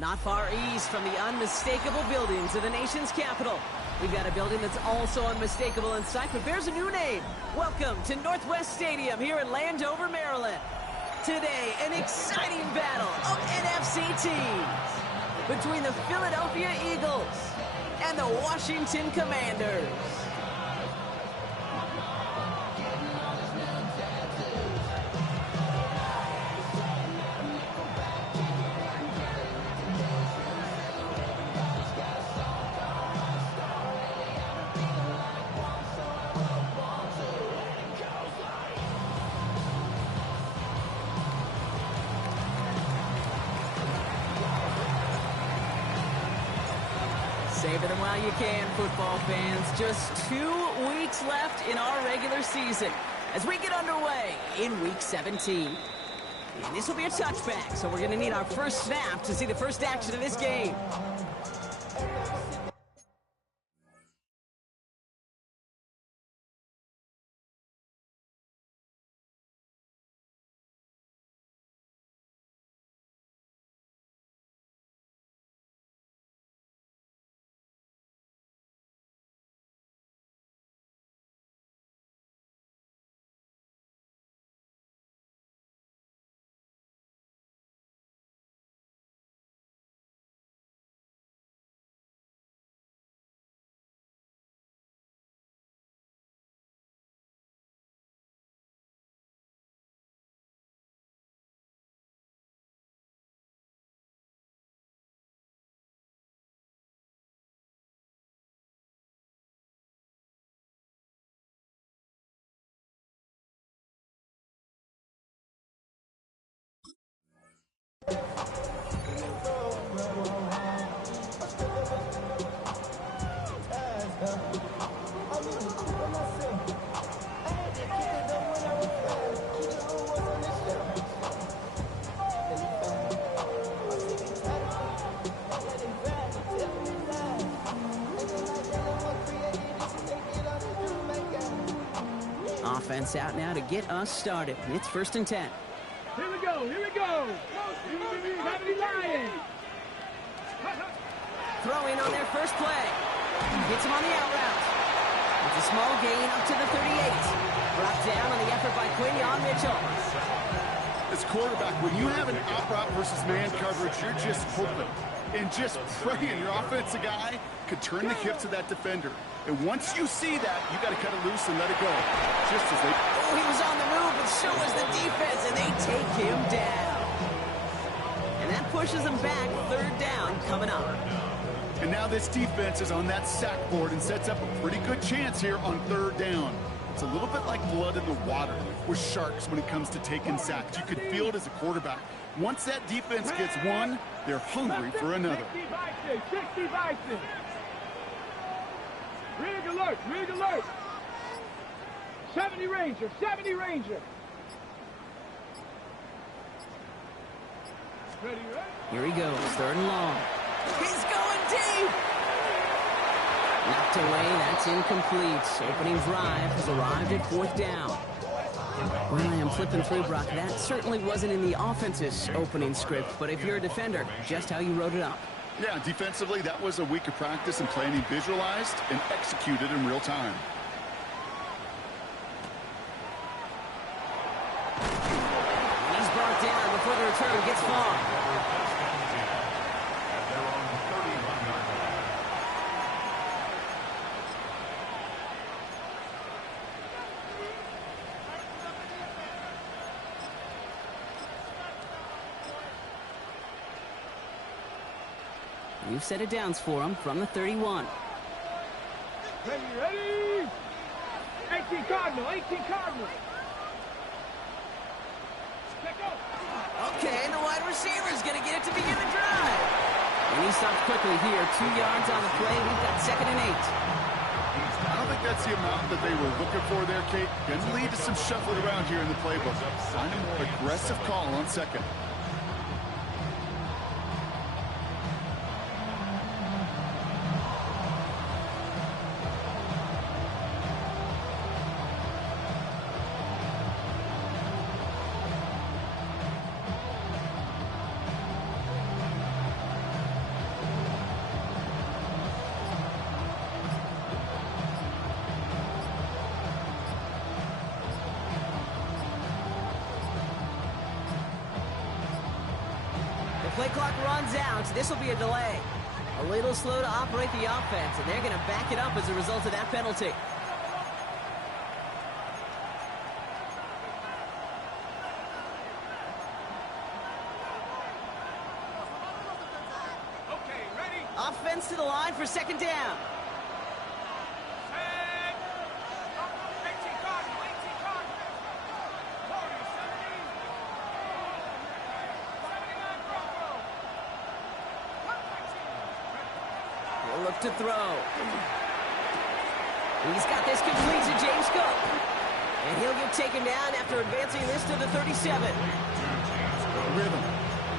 Not far east from the unmistakable buildings of the nation's capital, we've got a building that's also unmistakable in sight, but bears a new name. Welcome to Northwest Stadium here in Landover, Maryland. Today, an exciting battle of NFC teams between the Philadelphia Eagles and the Washington Commanders. Savor them while you can, football fans. Just 2 weeks left in our regular season as we get underway in Week 17. And this will be a touchback, so we're going to need our first snap to see the first action of this game. Offense out now to get us started. It's 1st and 10. Here we go, here we go. Happy Lions. Throw in on their first play. Gets him on the out route. It's a small gain up to the 38. Brought down on the effort by Quinion Mitchell. As quarterback, when you have an out route versus man coverage, you're just hoping and just praying your offensive guy could turn the hips of that defender. And once you see that, you got to cut it loose and let it go. Just as they... Oh, he was on the move, but so was the defense, and they take him down. And that pushes them back. 3rd down coming up. And now this defense is on that sack board and sets up a pretty good chance here on 3rd down. It's a little bit like blood in the water with sharks when it comes to taking sacks. You could feel it as a quarterback. Once that defense gets one, they're hungry for another. 60 Bison. Rig alert, rig alert. 70 Ranger, 70 Ranger. Ready, ready? Here he goes, 3rd and long. He's going deep. Knocked away, that's incomplete. Opening drive has arrived at 4th down. Well, I am flipping through, Brock. That certainly wasn't in the offense's opening script, but if you're a defender, just how you wrote it up. Yeah, defensively, that was a week of practice and planning visualized and executed in real time. He's brought down before the return gets far. You've set it downs for him from the 31. Ready, ready. 18 Cardinal, 18 Cardinal. Check out. Okay, the wide receiver's going to get it to begin the drive. And he stops quickly here. 2 yards on the play. We've got 2nd and 8. I don't think that's the amount that they were looking for there, Kate. Can lead to some shuffling around here in the playbook. Find a more aggressive call on 2nd. play clock runs out. This will be a delay. A little slow to operate the offense, and they're going to back it up as a result of that penalty. Okay, ready? Offense to the line for second down. He'll look to throw. He's got this complete to James Cook. And he'll get taken down after advancing this to the 37. Rhythm.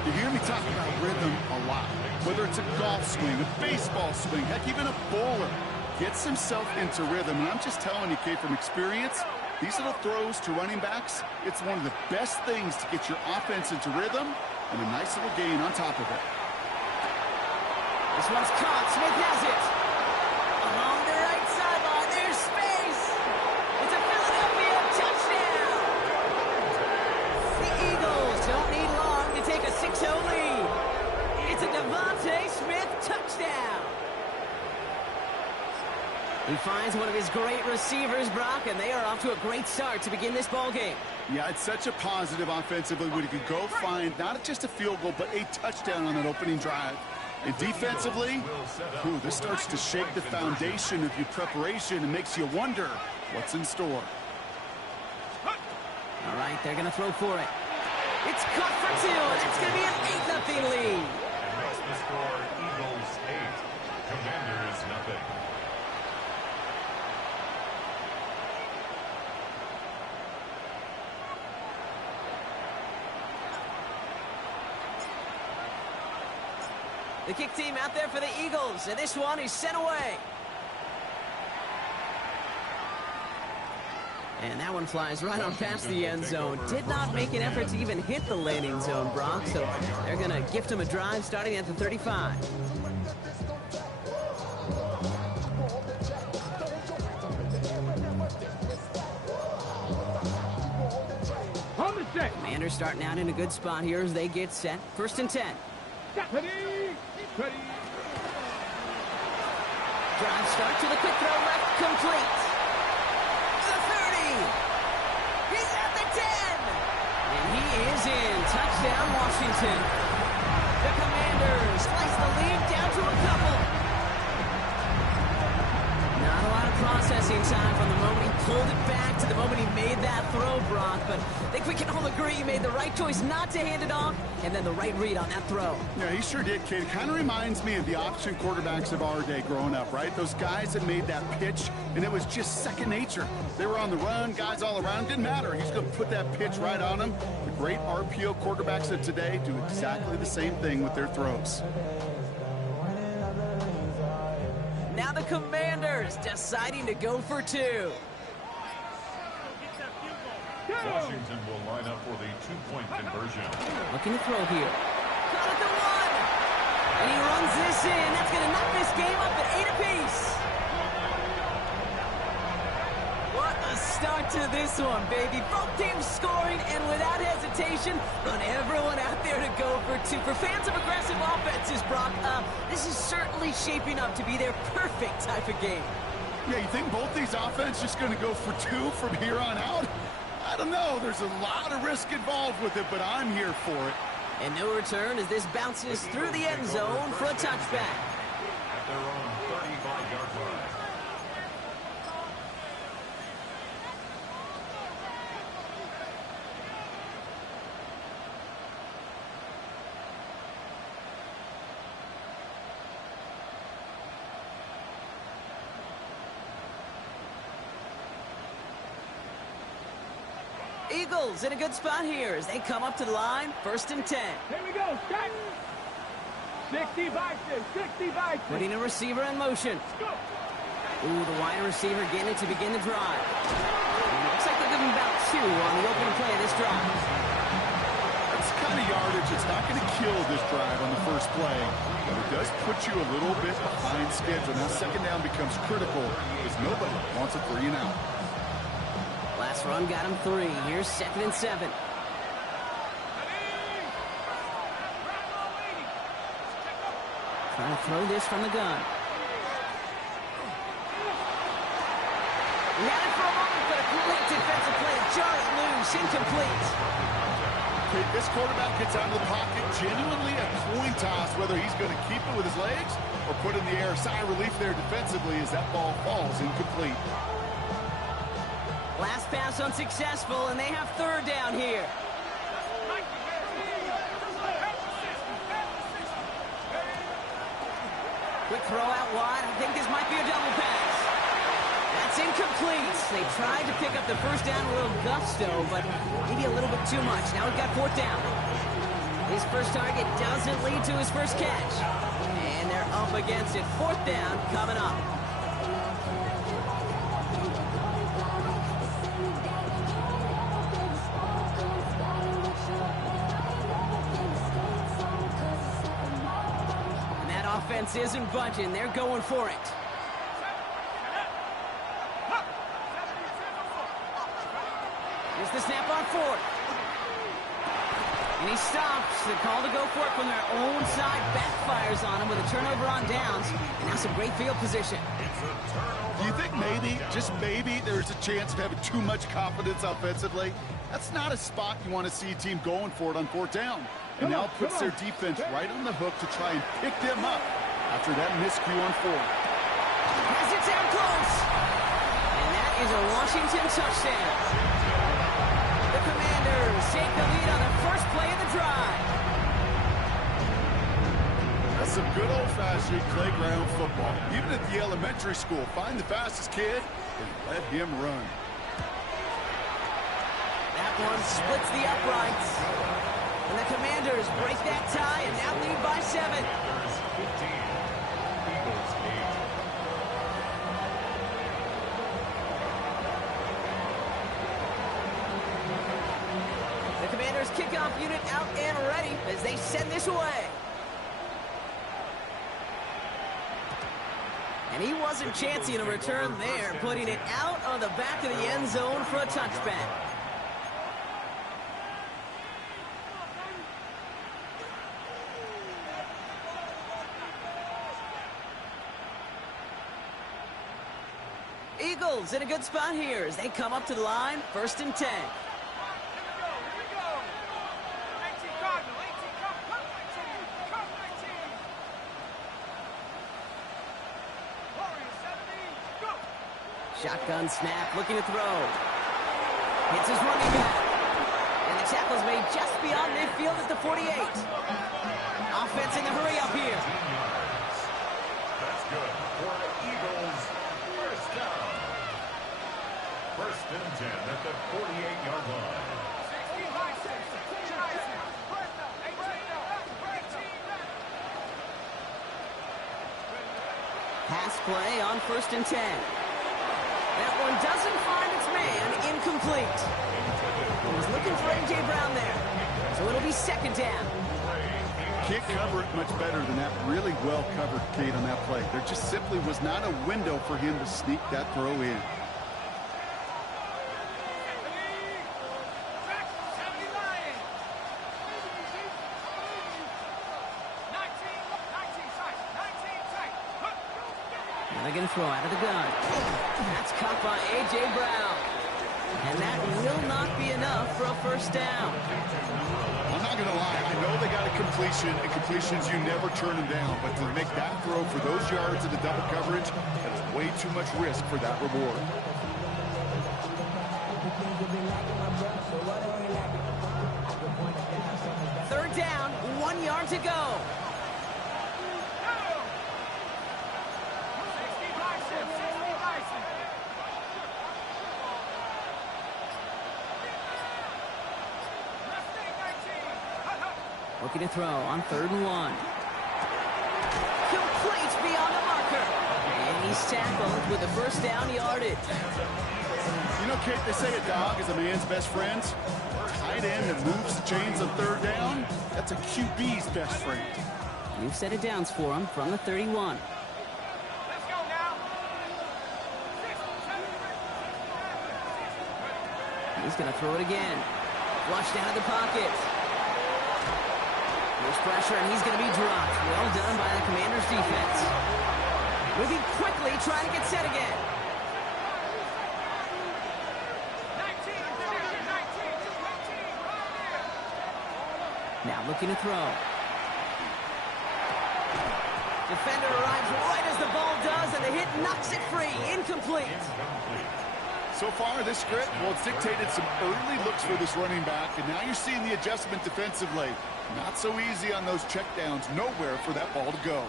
You hear me talk about rhythm a lot. Whether it's a golf swing, a baseball swing, heck, even a bowler gets himself into rhythm. And I'm just telling you, Kate, from experience, these little throws to running backs, it's one of the best things to get your offense into rhythm and a nice little gain on top of it. This one's caught. Smith has it. Along the right sideline. There's space. It's a Philadelphia touchdown. The Eagles don't need long to take a 6-0 lead. It's a Devontae Smith touchdown. He finds one of his great receivers, Brock, and they are off to a great start to begin this ball game. Yeah, it's such a positive offensively when he could go find not just a field goal, but a touchdown on that opening drive. And defensively, this starts to shake the foundation of your preparation and makes you wonder what's in store. All right, they're going to throw for it. It's caught for 2, and it's going to be an 8-0 lead. And that's the score, Eagles 8, Commanders 0. The kick team out there for the Eagles, and this one is sent away. And that one flies right on past the end zone. Did not make an effort to even hit the landing zone, Brock, so they're going to gift him a drive starting at the 35. On the set. Commanders starting out in a good spot here as they get set. 1st and 10. Ready. Ready. Drive start to the quick throw left, complete. The 30. He's at the 10. And he is in. Touchdown, Washington. The Commanders slice the lead down to a couple. Not a lot of processing time from the moment he pulled it back to the moment he made that throw, Brock. But I think we can all agree he made the right choice not to hand it off, and then the right read on that throw. Yeah, he sure did, Kate. It kind of reminds me of the option quarterbacks of our day growing up, right? Those guys that made that pitch, and it was just second nature. They were on the run, guys all around. Didn't matter. He's going to put that pitch right on them. The great RPO quarterbacks of today do exactly the same thing with their throws. Now the Commanders deciding to go for 2. Washington will line up for the 2-point conversion. Looking to throw here. Caught at the 1. And he runs this in. That's going to knock this game up at 8 apiece. What a start to this one, baby. Both teams scoring, and without hesitation, run everyone out there to go for 2. For fans of aggressive offenses, Brock, this is certainly shaping up to be their perfect type of game. Yeah, you think both these offenses just going to go for 2 from here on out? I don't know. There's a lot of risk involved with it, but I'm here for it. And no return as this bounces through the end zone for a touchback. At their own 35-yard line. Eagles in a good spot here as they come up to the line. 1st and 10. Here we go. Set. 60 by 2. 60 by 2. Putting a receiver in motion. Ooh, the wide receiver getting it to begin the drive. And it looks like they'll give him about 2 on the opening play of this drive. That's kind of yardage. It's not going to kill this drive on the first play, but it does put you a little bit behind schedule. Now second down becomes critical because nobody wants a 3 and out. Last run got him 3. Here's 2nd and 7. Trying to throw this from the gun. He had it for a moment, but a great defensive play to jar it loose. Incomplete. Okay, this quarterback gets out of the pocket, genuinely a coin toss whether he's going to keep it with his legs or put it in the air. Sigh of relief there defensively as that ball falls incomplete. Last pass unsuccessful, and they have third down here. Quick throw out wide. I think this might be a double pass. That's incomplete. They tried to pick up the first down with a little gusto, but maybe a little bit too much. Now we've got fourth down. His first target doesn't lead to his first catch. And they're up against it. Fourth down coming up. And that offense isn't budging. They're going for it. Here's the snap on fourth. And he stops. The call to go for it from their own side backfires on him with a turnover on downs. And now some great field position. Do you think maybe, just maybe, there's a chance of having too much confidence offensively? That's not a spot you want to see a team going for it on fourth down. And now puts their defense right on the hook to try and pick them up after that miscue on fourth. Has it down close. And that is a Washington touchdown. The Commanders take the lead on the first play of the drive. That's some good old-fashioned playground football. Even at the elementary school, find the fastest kid and let him run. That one splits the uprights. And the Commanders break that tie and now lead by 7. Commanders 15, Eagles 8. The Commanders kickoff unit out and ready as they send this away. And he wasn't chancing a return there, putting it out on the back of the end zone for a touchback. Eagles in a good spot here as they come up to the line, 1st and 10. Shotgun snap, looking to throw. Hits his running back. And the tackle's made just beyond midfield at the 48. Offense in the hurry up here. That's good for the Eagles. First down. 1st and 10 at the 48-yard line. Pass play on 1st and 10. That one doesn't find its man. Incomplete. He was looking for A.J. Brown there. So it'll be 2nd down. Can't cover it much better than that. Really well covered, Kate, on that play. There just simply was not a window for him to sneak that throw in. Now they're going to throw out of the gun. That's caught by A.J. Brown. And that will not be enough for a 1st down. I'm not going to lie. I know they got a completion, and completions, you never turn them down. But to make that throw for those yards in the double coverage, that is way too much risk for that reward. Third down, 1 yard to go. Looking to throw on 3rd and 1. Complete beyond the marker. And he's tackled with the 1st down yardage. You know, Kate, they say a dog is a man's best friend. Tight end that moves the chains on 3rd down, that's a QB's best friend. New set of downs for him from the 31. He's going to throw it again. Flushed out of the pocket. There's pressure, and he's going to be dropped. Well done by the Commanders' defense. Moving quickly, trying to get set again. Now looking to throw. Defender arrives right as the ball does, and the hit knocks it free. Incomplete. So far, this script, well, it's dictated some early looks for this running back, and now you're seeing the adjustment defensively. Not so easy on those checkdowns. Nowhere for that ball to go.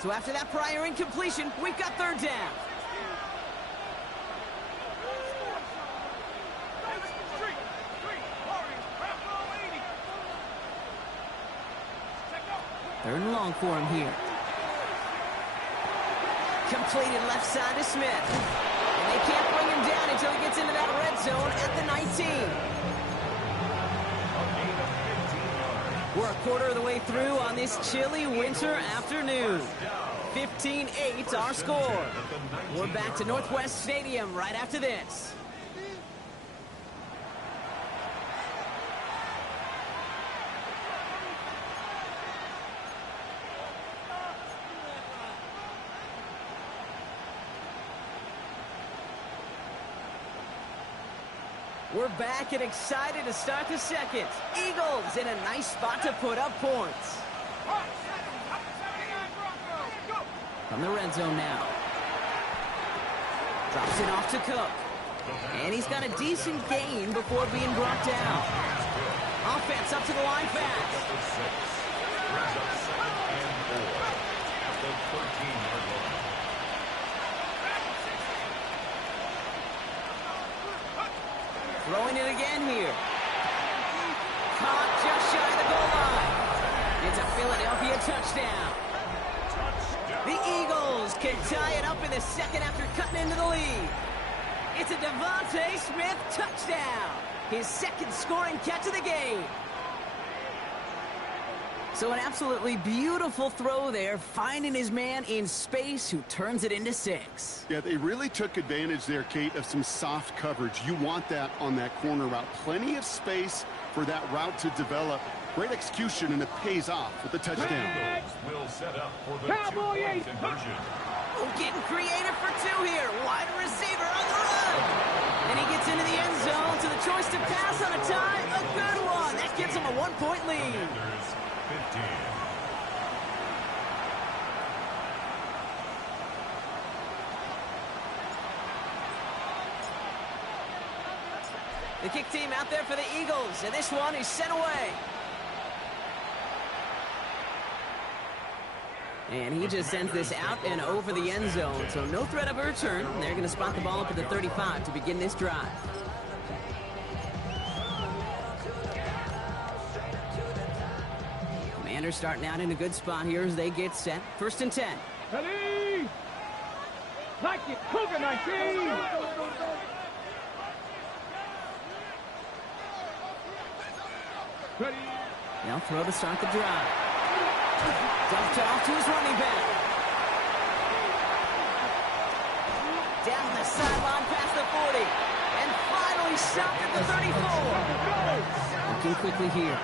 So after that prior incompletion, we've got third down. Third and long for him here. Completed left side to Smith. And they can't bring him down until he gets into that red zone at the 19. We're a quarter of the way through on this chilly winter afternoon. 15-8 our score. We're back to Northwest Stadium right after this. We're back and excited to start the second. Eagles in a nice spot to put up points. From the red zone now. Drops it off to Cook. And he's got a decent gain before being brought down. Offense up to the line fast. Throwing it again here. Caught just shy of the goal line. It's a Philadelphia touchdown. The Eagles can tie it up in the second after cutting into the lead. It's a Devontae Smith touchdown. His second scoring catch of the game. So an absolutely beautiful throw there, finding his man in space who turns it into 6. Yeah, they really took advantage there, Kate, of some soft coverage. You want that on that corner route. Plenty of space for that route to develop. Great execution, and it pays off with the touchdown. Will set up for the Cowboy 8. conversion. Oh, getting creative for 2 here. Wide receiver on the run. And he gets into the end zone, so the choice to pass on a tie, a good one. That gives him a 1-point lead. 15. The kick team out there for the Eagles, and this one is sent away. And he just sends this out and over the end zone, so no threat of a return. They're going to spot the ball up at the 35 to begin this drive. Commanders starting out in a good spot here as they get set. 1st and 10. Ready? Like it. Cougar 19. Ready? They'll throw to start the drive. Dumped off to his running back. Down the sideline past the 40. And finally stopped at the 34. Looking quickly here.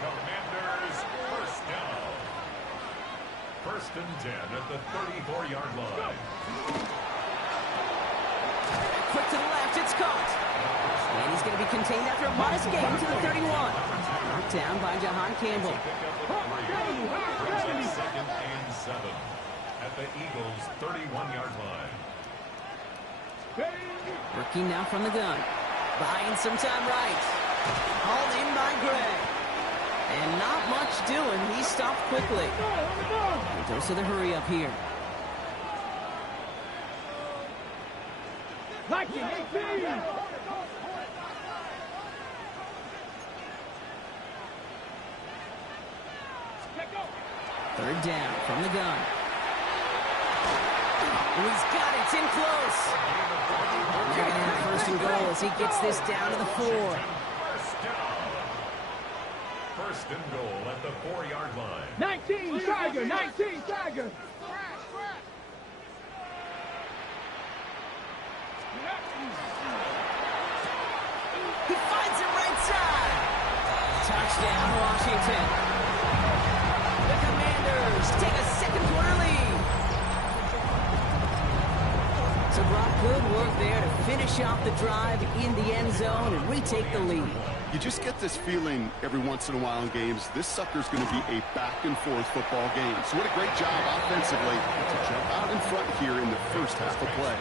Commanders first down. 1st and 10 at the 34-yard line. Quick to the left, it's caught. And he's going to be contained after a modest gain to the 31. Knocked down by Jahan Campbell. 2nd and 7 at the Eagles' 31-yard line. Working now from the gun. Buying some time right. Hauled in by Gray. And not much doing. He stopped quickly. A dose of the hurry up here. Like it. 18. Third down from the gun. Oh, he's got it. It's in close. They're going to have 1st and goal as he gets this down to the 4. First down. 1st and goal at the 4-yard line. 19 Tiger. 19 Tiger. Touchdown, Washington. The Commanders take a second quarter lead. So Brock, good work there to finish off the drive in the end zone and retake the lead. You just get this feeling every once in a while in games, this sucker's going to be a back-and-forth football game. So what a great job offensively to jump out in front here in the first half of play.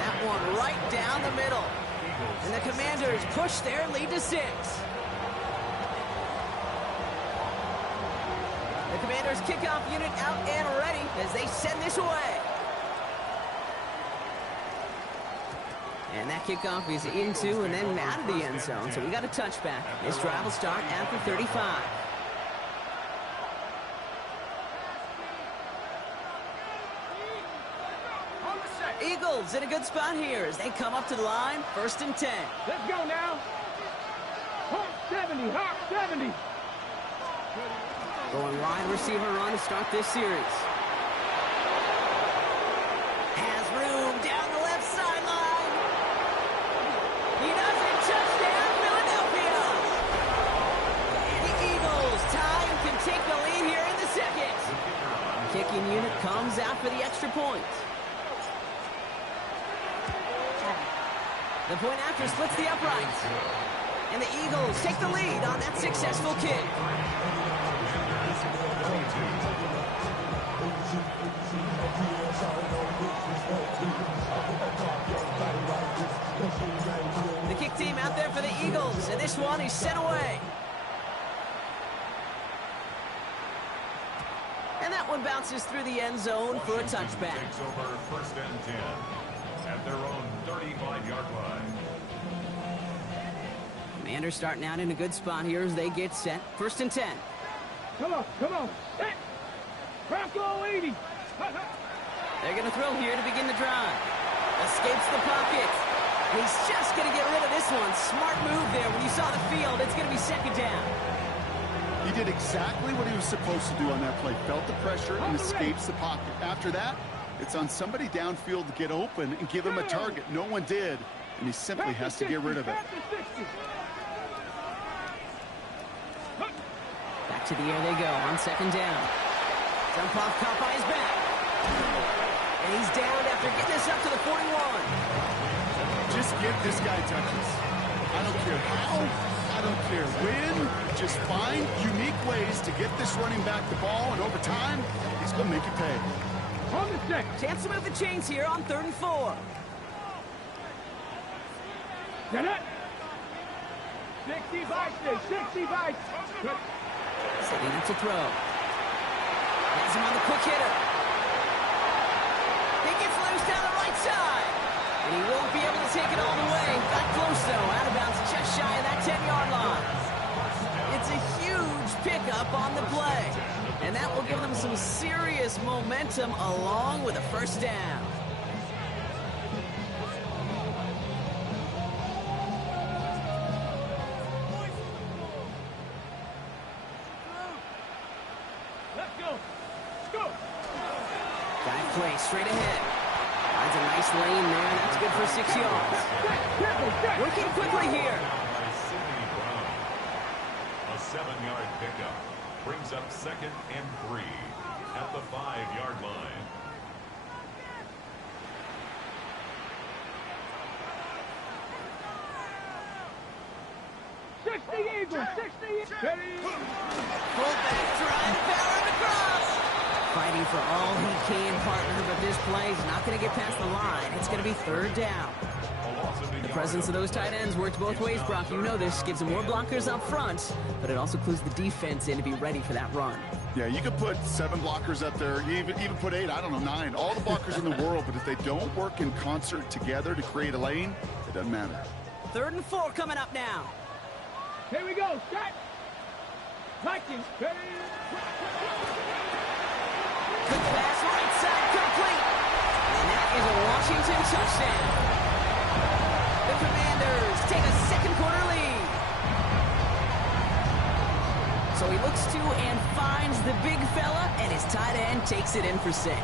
That one right down the middle. And the Commanders push their lead to 6. The Commanders kickoff unit out and ready as they send this away. And that kickoff is into and then out of the end zone. So we got a touchback. This drive will start at the 35. Eagles in a good spot here as they come up to the line. 1st and 10. Let's go now. Hawk 70, Hawk 70. Going wide receiver run to start this series. Has room down the left sideline. He does it. Touchdown, Philadelphia. The Eagles tie and can take the lead here in the second. Kicking unit comes out for the extra point. The point after splits the uprights. And the Eagles take the lead on that successful kick. The kick team out there for the Eagles, and this one is sent away. And that one bounces through the end zone for a touchback. Takes over 1st and 10 at their own 35-yard line. Commanders starting out in a good spot here as they get set. 1st and 10. Come on, come on. Set. Bronco 80. They're going to throw here to begin the drive. Escapes the pocket. And he's just going to get rid of this one. Smart move there. When you saw the field, it's going to be 2nd down. He did exactly what he was supposed to do on that play. Felt the pressure and escapes the pocket. After that, it's on somebody downfield to get open and give him a target. No one did, and he simply has to get rid of it. Back to the air they go on 2nd down. Jump off caught by his back. And he's down after getting this up to the 41. Just give this guy touches. I don't care how, I don't care when. Just find unique ways to get this running back the ball, and over time, he's going to make you pay. On the second. Chance to move the chains here on 3rd and 4. Get it. 65, 65. Setting up to throw. Has him on the quick hitter. He gets loose down the right side. And he won't be able to take it all the way. Got close, though. Out of bounds just shy of that 10-yard line. It's a huge pickup on the play. And that will give them some serious momentum along with a 1st down. Let's go. Let's go. Guy play straight ahead. Finds a nice lane there. That's good for 6 yards. Working quickly here. A 7-yard pickup brings up 2nd and 3 at the 5-yard line. Eagles, 60 Eagles. Fullback trying to power him across. Fighting for all he can, partner, but this play is not going to get past the line. It's going to be 3rd down. The presence of those tight ends works both ways, Brock. You know this. Gives them more blockers up front, but it also clues the defense in to be ready for that run. Yeah, you could put 7 blockers up there, even put 8, I don't know, 9. All the blockers in the world, but if they don't work in concert together to create a lane, it doesn't matter. 3rd and 4 coming up now. Here we go. Set. Vikings. Good pass, right side, complete. And that is a Washington touchdown. The Commanders take a second quarter lead. So he looks to and finds the big fella, and his tight end takes it in for 6.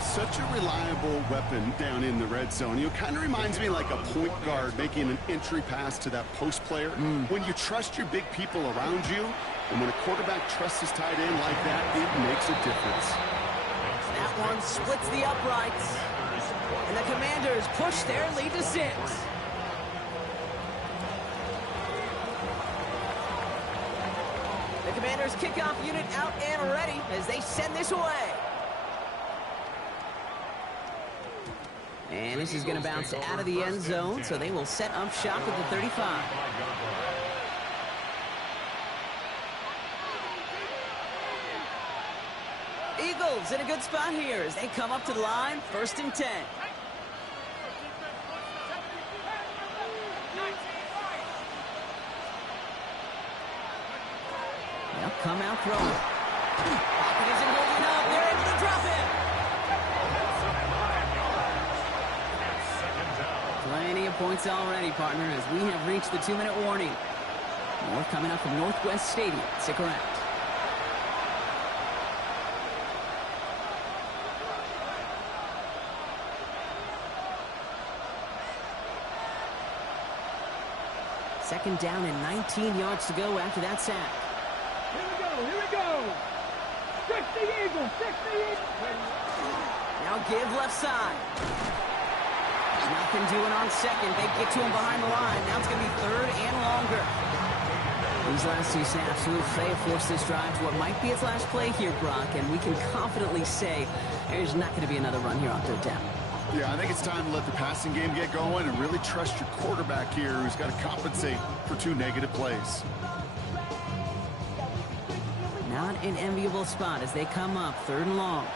Such a reliable weapon down in the red zone. You know, kind of reminds me like a point guard making an entry pass to that post player. When you trust your big people around you, and when a quarterback trusts his tight end like that, it makes a difference. That one splits the uprights, and the Commanders push their lead to 6. The Commanders kickoff unit out and ready as they send this away. And this is going to bounce out of the end zone, so they will set up shop at the 35. Eagles in a good spot here as they come up to the line, 1st and 10. They'll come out throwing. Pocket isn't holding up. They're able to drop it. Plenty of points already, partner, as we have reached the 2-minute warning. More coming up from Northwest Stadium. Stick around. Second down and 19 yards to go after that sack. Here we go. 60 Eagles, 60 Eagles. Now give left side. Nothing doing on second. They get to him behind the line. Now it's going to be 3rd and longer. These last 2 snaps, they have forced this drive to what might be its last play here, Brock, and we can confidently say there's not going to be another run here on 3rd down. Yeah, I think it's time to let the passing game get going and really trust your quarterback here, who's got to compensate for 2 negative plays. Not an enviable spot as they come up 3rd and long.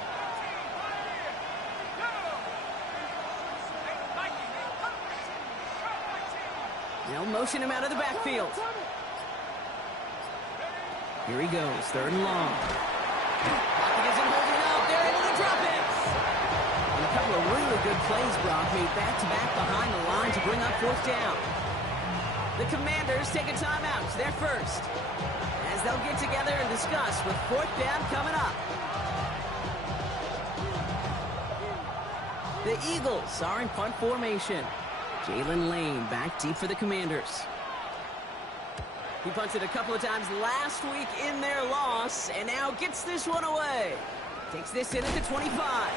They'll motion him out of the backfield. Here he goes, 3rd and long. Pocket isn't holding up. They're able to drop it. And a couple of really good plays, Brock, made back-to-back behind the line to bring up 4th down. The Commanders take a timeout. It's their first. As they'll get together and discuss with 4th down coming up. The Eagles are in punt formation. Jalen Lane back deep for the Commanders. He punted a couple of times last week in their loss, and now gets this one away. Takes this in at the 25.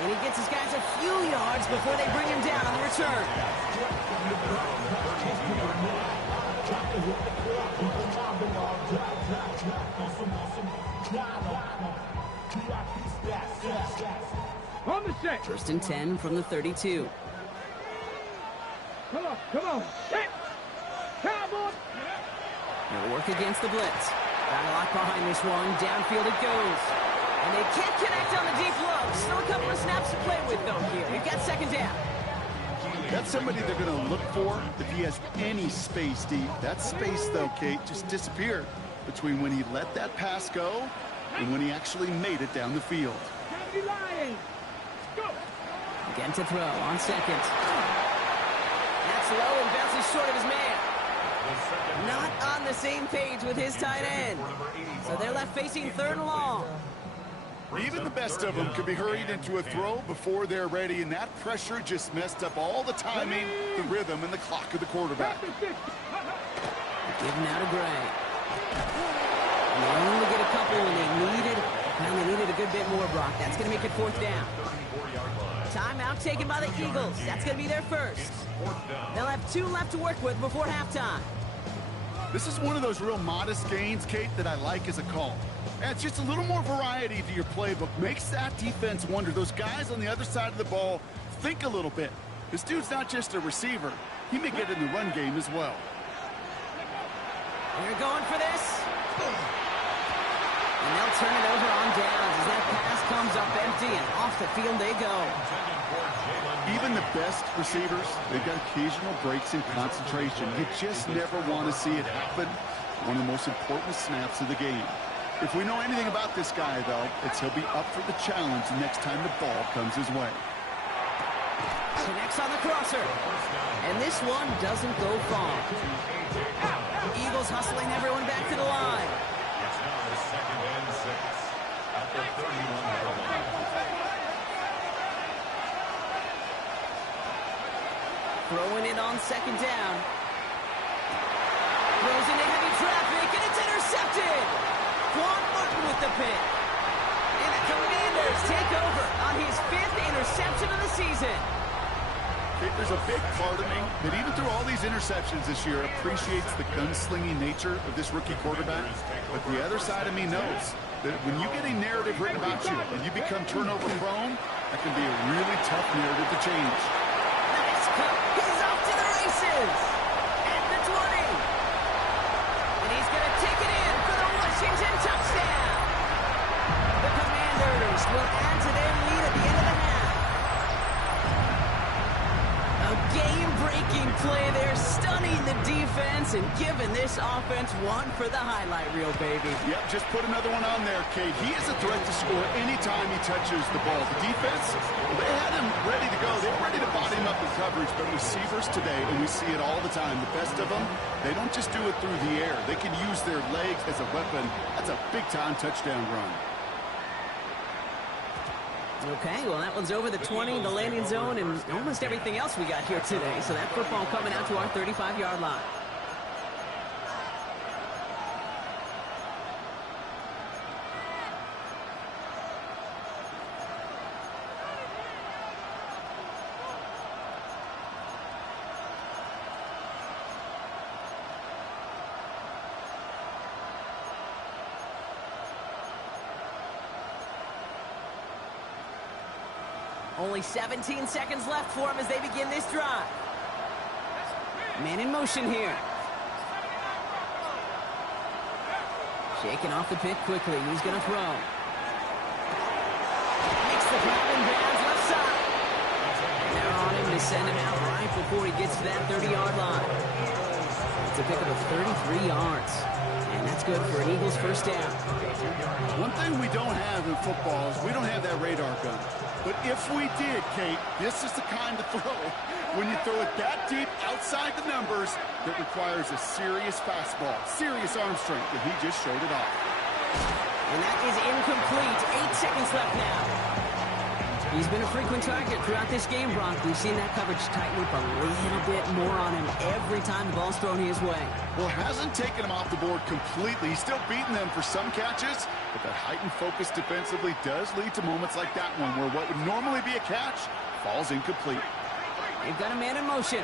And he gets his guys a few yards before they bring him down on the return. On the set. 1st and 10 from the 32. Come on. Hit. Cowboy. They'll work against the blitz. Got a lock behind this one. Downfield it goes. And they can't connect on the deep low. Still a couple of snaps to play with, though, here. We've got 2nd down. That's somebody they're going to look for if he has any space deep. That space, though, Kate, just disappeared between when he let that pass go and when he actually made it down the field. Go. Again to throw on 2nd. That's low and bounces short of his man. Not on the same page with his tight end. So they're left facing 3rd and long. Even the best of them could be hurried into a throw before they're ready, and that pressure just messed up all the timing, the rhythm, and the clock of the quarterback. Giving out to Gray. And they only get a couple, and they needed a good bit more, Brock. That's going to make it 4th down. Timeout taken by the Eagles. That's going to be their first. They'll have 2 left to work with before halftime. This is one of those real modest gains, Kate, that I like as a call. It's just a little more variety to your playbook. Makes that defense wonder. Those guys on the other side of the ball think a little bit. This dude's not just a receiver. He may get in the run game as well. They're going for this. And they'll turn it over on downs as that pass comes up empty, and off the field they go. Even the best receivers, they've got occasional breaks in concentration. You just never want to see it happen. One of the most important snaps of the game. If we know anything about this guy, though, it's he'll be up for the challenge the next time the ball comes his way. Connects on the crosser. And this one doesn't go far. Eagles hustling everyone back to the line. second down. Throws into heavy traffic, and it's intercepted. Quan Martin with the pick. And the Commanders take over on his 5th interception of the season. There's a big part of me that even through all these interceptions this year appreciates the gunslinging nature of this rookie quarterback. But the other side of me knows that when you get a narrative written about you and you become turnover prone, that can be a really tough narrative to change. Nice cut. He's off to the races. At the 20. And he's going to take it in for the Washington touchdown. The Commanders will add to their lead at the end of the half. A game-breaking play there, stunning the defense and giving this offense one for the highlight reel, baby. Yep, just put another one on there, Cade. He is a threat to score anytime he touches the ball. The defense, they had him ready to go. They were ready to body him up in coverage, but receivers today, and we see it all the time, the best of them, they don't just do it through the air. They can use their legs as a weapon. That's a big-time touchdown run. Okay, well, that one's over the 20, the landing zone, and almost everything else we got here today. So that football coming out to our 35-yard line. Only 17 seconds left for him as they begin this drive. Man in motion here. Shaking off the pick quickly. He's going to throw. Makes the grab and bounds left side. They're on him to send him out right before he gets to that 30-yard line. It's a pickup of 33 yards. And that's good for an Eagles first down. One thing we don't have in football is we don't have that radar gun. But if we did, Kate, this is the kind of throw, when you throw it that deep outside the numbers, that requires a serious fastball, serious arm strength, and he just showed it off. And that is incomplete. 8 seconds left now. He's been a frequent target throughout this game, Brock. We've seen that coverage tighten up a little bit more on him every time the ball's thrown his way. Well, hasn't taken him off the board completely. He's still beating them for some catches, but that heightened focus defensively does lead to moments like that one where what would normally be a catch falls incomplete. They've got a man in motion.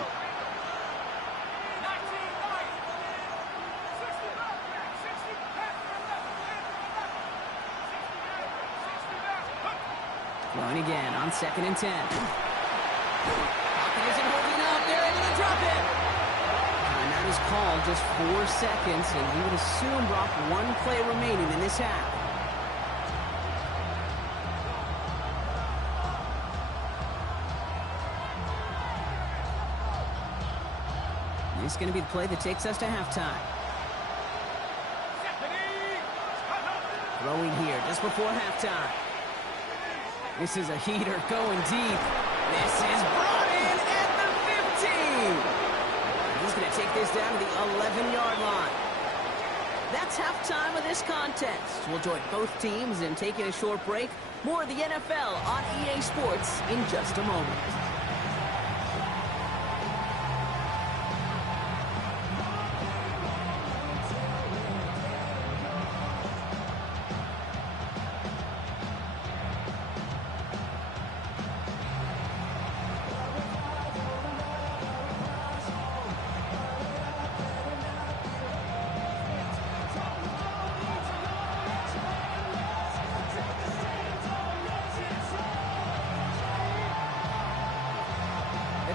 Throwing again on 2nd and 10. Pocket isn't holding up. They're able to drop it. And that is called just 4 seconds, and we would assume, Brock, 1 play remaining in this half. This is going to be the play that takes us to halftime. Throwing here just before halftime. This is a heater going deep. This is brought in at the 15. He's going to take this down to the 11-yard line. That's halftime of this contest. We'll join both teams in taking a short break. More of the NFL on EA Sports in just a moment.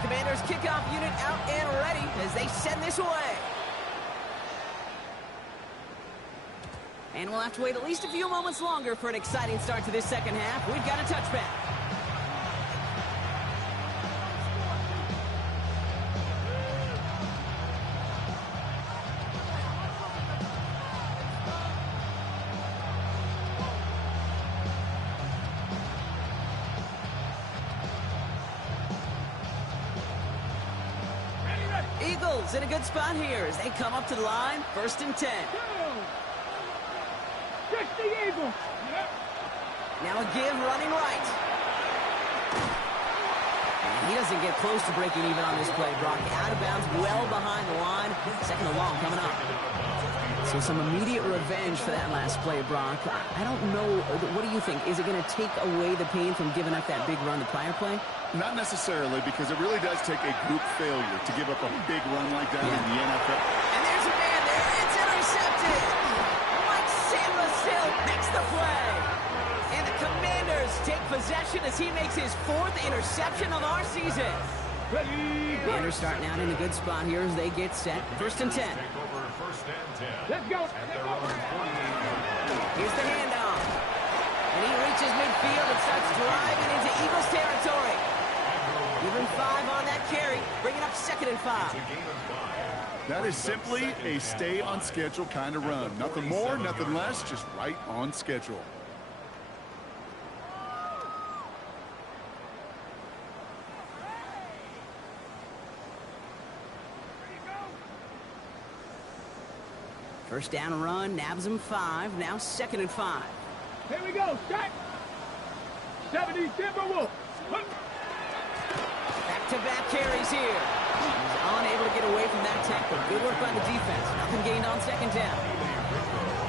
Commanders kickoff unit out and ready as they send this away. And we'll have to wait at least a few moments longer for an exciting start to this second half. We've got a touchback. Eagles in a good spot here as they come up to the line. 1st and 10. Check the Eagles. Now a give running right. He doesn't get close to breaking even on this play, Brock. Out of bounds, well behind the line. Second and long coming up. So some immediate revenge for that last play, Brock. I don't know. What do you think? Is it going to take away the pain from giving up that big run the prior play? Not necessarily, because it really does take a group failure to give up a big run like that in the NFL. And there's a man there. It's intercepted. Mike Sandler still makes the play. And the Commanders take possession as he makes his 4th interception of our season. Commanders starting out in a good spot here as they get set. 1st and 10. Let's go. Here's the handoff. And he reaches midfield and starts driving into Eagles territory. Even 5 on that carry, bringing up 2nd and 5. That is simply a stay on schedule kind of run. Nothing more, nothing less, just right on schedule. First down run, nabs him 5, now 2nd and 5. Here we go, Shaq. 70 Timberwolves. Back-to-back carries here. He's unable to get away from that tackle. Good work by the defense. Nothing gained on 2nd down.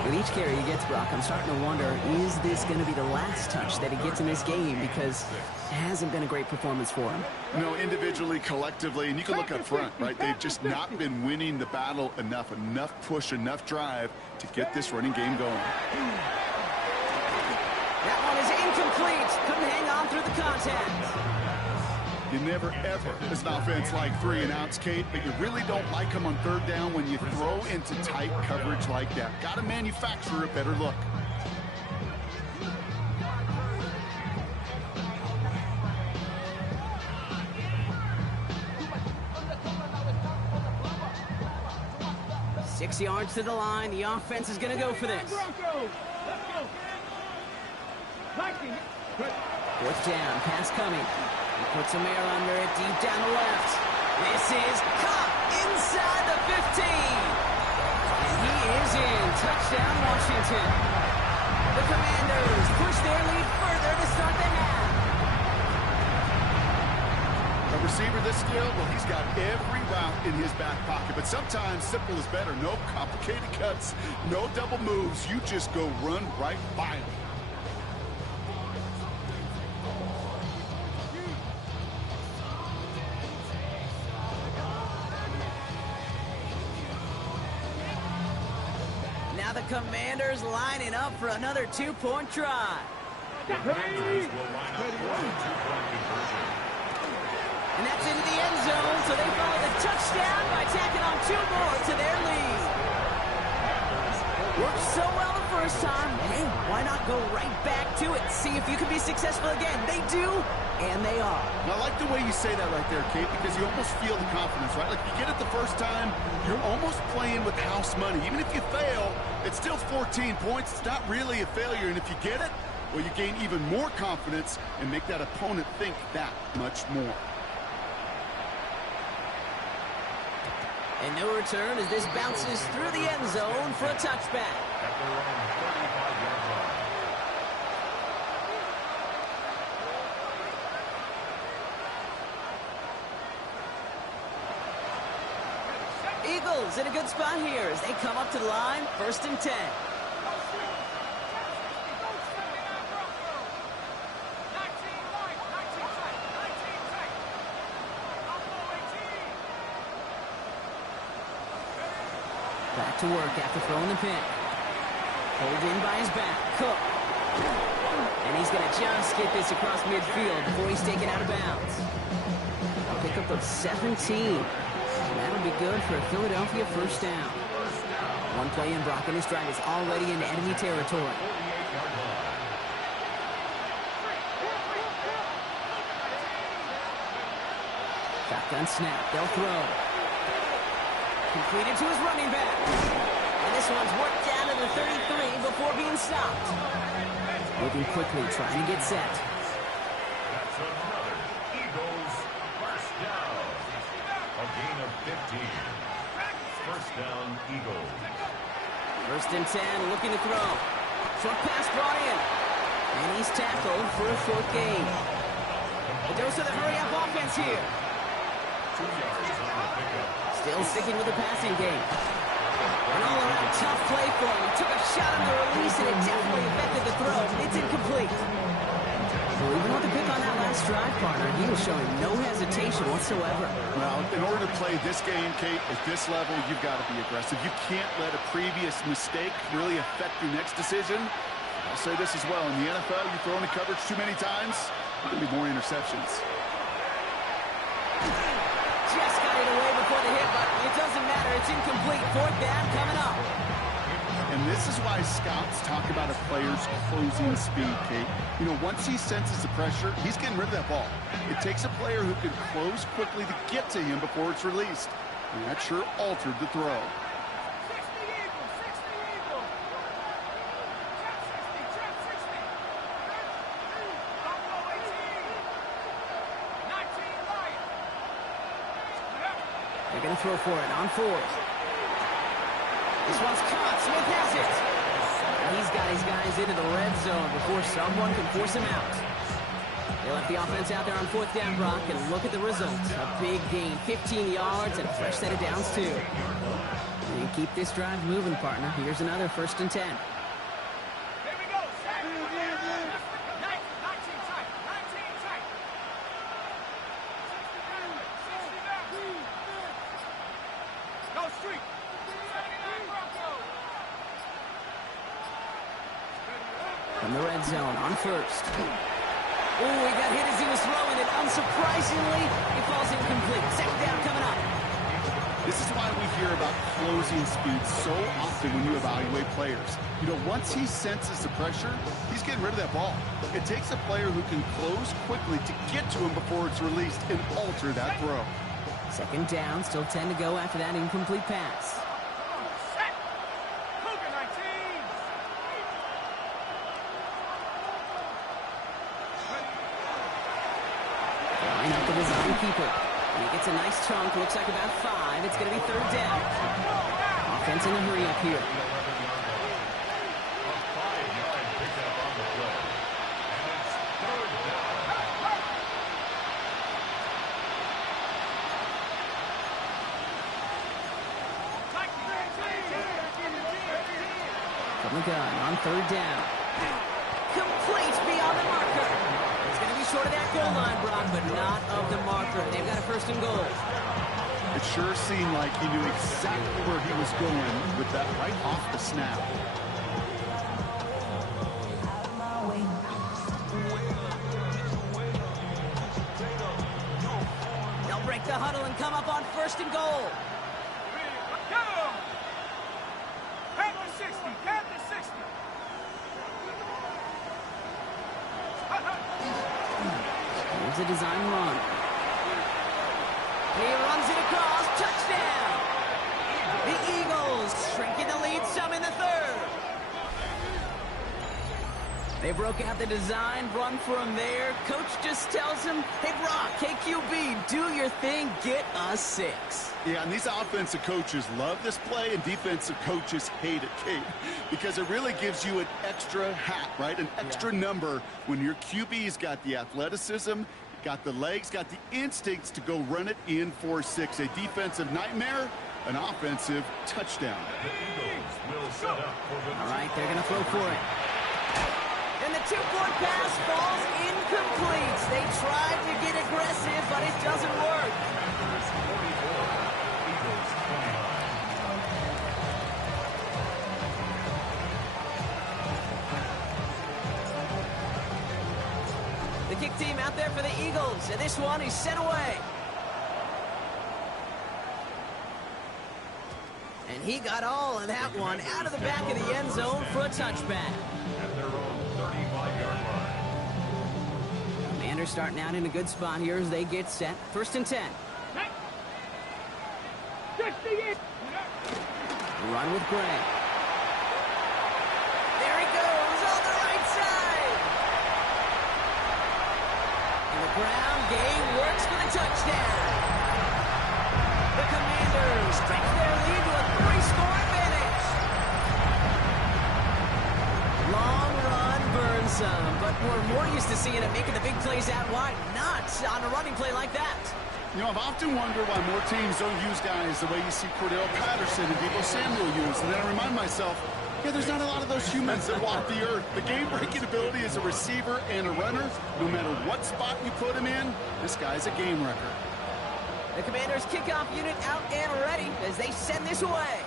With each carry he gets, Brock, I'm starting to wonder, is this going to be the last touch that he gets in this game? Because it hasn't been a great performance for him. No, individually, collectively, and you can look up front, right? They've just not been winning the battle enough push, enough drive to get this running game going. That one is incomplete. Couldn't hang on through the contact. You never, ever, as an offense, like 3 and outs, Kate, but you really don't like them on 3rd down when you throw into tight coverage like that. Got to manufacture a better look. Six yards to the line. The offense is going to go for this. Let's go. 4th down, pass coming. He puts some air under it, deep down the left. This is caught inside the 15. And he is in. Touchdown, Washington. The Commanders push their lead further to start the half. A receiver this skilled, well, he's got every route in his back pocket, but sometimes simple is better. No complicated cuts, no double moves. You just go run right by him. Now the Commanders lining up for another 2-point try. And that's into the end zone, so they follow the touchdown by tacking on 2 more to their lead. Worked so well the first time. Hey, why not go right back to it? See if you can be successful again. They do, and they are. And I like the way you say that right there, Kate, because you almost feel the confidence, right? Like, you get it the first time, you're almost playing with house money. Even if you fail, it's still 14 points. It's not really a failure, and if you get it, well, you gain even more confidence and make that opponent think that much more. And no return as this bounces through the end zone for a touchback. Eagles in a good spot here as they come up to the line, 1st and 10. Back to work after throwing the pick. Pulled in by his back. Cook. And he's going to just get this across midfield before he's taken out of bounds. A pickup of 17. And that'll be good for a Philadelphia 1st down. One play in, Brock, and his drive is already into enemy territory. Shotgun snap. They'll throw. Completed to his running back. And this one's worked down to the 33 before being stopped. Moving quickly, trying to get set. That's another Eagles 1st down. A gain of 15. 1st down, Eagles. 1st and 10, looking to throw. Short pass brought in. And he's tackled for a short gain. A dose of the hurry-up offense here. 2 yards on the pickup. Still sticking with the passing game. An all-around tough play for him. He took a shot on the release, and it definitely affected the throw. It's incomplete. Well, even with the pick on that last drive, partner, he was showing no hesitation whatsoever. Well, in order to play this game, Kate, at this level, you've got to be aggressive. You can't let a previous mistake really affect your next decision. I'll say this as well. In the NFL, you throw into coverage too many times, there'll be more interceptions. Just got it away before the hit, but it doesn't matter. It's incomplete. Fourth down coming up. And this is why scouts talk about a player's closing speed, Kate. You know, once he senses the pressure, he's getting rid of that ball. It takes a player who can close quickly to get to him before it's released. And that sure altered the throw. 60 Eagles, 60 Eagles. Trap 60. Buffalo 18. 19 Lions. They're going to throw for it on fourth. This one's caught. Smith has it. And he's got his guys into the red zone before someone can force him out. They left the offense out there on fourth down, Brock, and look at the results. A big gain, 15 yards, and a fresh set of downs, too. And keep this drive moving, partner. Here's another 1st and 10. Here we go. 19 tight. 19 tight. 60 back. Go street. 79 Broncos. From the red zone on first. Oh, he got hit as he was throwing it. Unsurprisingly, he falls incomplete. Second down coming up. This is why we hear about closing speed so often when you evaluate players. You know, once he senses the pressure, he's getting rid of that ball. It takes a player who can close quickly to get to him before it's released and alter that throw. Second down, still 10 to go after that incomplete pass. Set. Cougar 19. Line up the design keeper. And he gets a nice chunk, looks like about 5. It's going to be third down. Offense in a hurry up here. A 5-yard pickup on the play. And it's third down. From the gun on third down. Complete beyond the marker. It's going to be short of that goal line, Brock, but not of the marker. They've got a 1st and goal. It sure seemed like he knew exactly where he was going with that right off the snap. They'll break the huddle and come up on 1st and goal. Go! Panther 60. Panther 60. Here's a design run. He runs it across. Touchdown! The Eagles shrinking the lead some in the third. They broke out the design run for him there. Coach just tells him, hey, Brock, KQB, do your thing. Get us 6. Yeah, and these offensive coaches love this play, and defensive coaches hate it, Kate, because it really gives you an extra hat, right? An extra number when your QB's got the athleticism, got the legs, got the instincts to go run it in for 6. A defensive nightmare, an offensive touchdown. The Eagles will set up for the All right, they're going to throw for it. And the 2-point pass falls incomplete. They tried to get aggressive, but it doesn't work. Commanders 44, Eagles 29. The kick team out there for the Eagles, and this one is sent away. And he got all of that one out of the back of the end zone for a touchback. At their own 35-yard line. Commanders starting out in a good spot here as they get set. 1st and 10. 68. Run with Gray. There he goes on the right side. And the ground game works for the touchdown. The Commanders strengthen their lead to a 3-score advantage. Long run burns some, but We're more used to seeing him making the big plays out wide, not on a running play like that. You know, I've often wondered why more teams don't use guys the way you see Cordell Patterson and Deebo Samuel use. And then I remind myself, yeah, there's not a lot of those humans that walk the earth. The game-breaking ability as a receiver and a runner, no matter what spot you put him in, this guy's a game wrecker. The Commanders' kickoff unit out and ready as they send this away.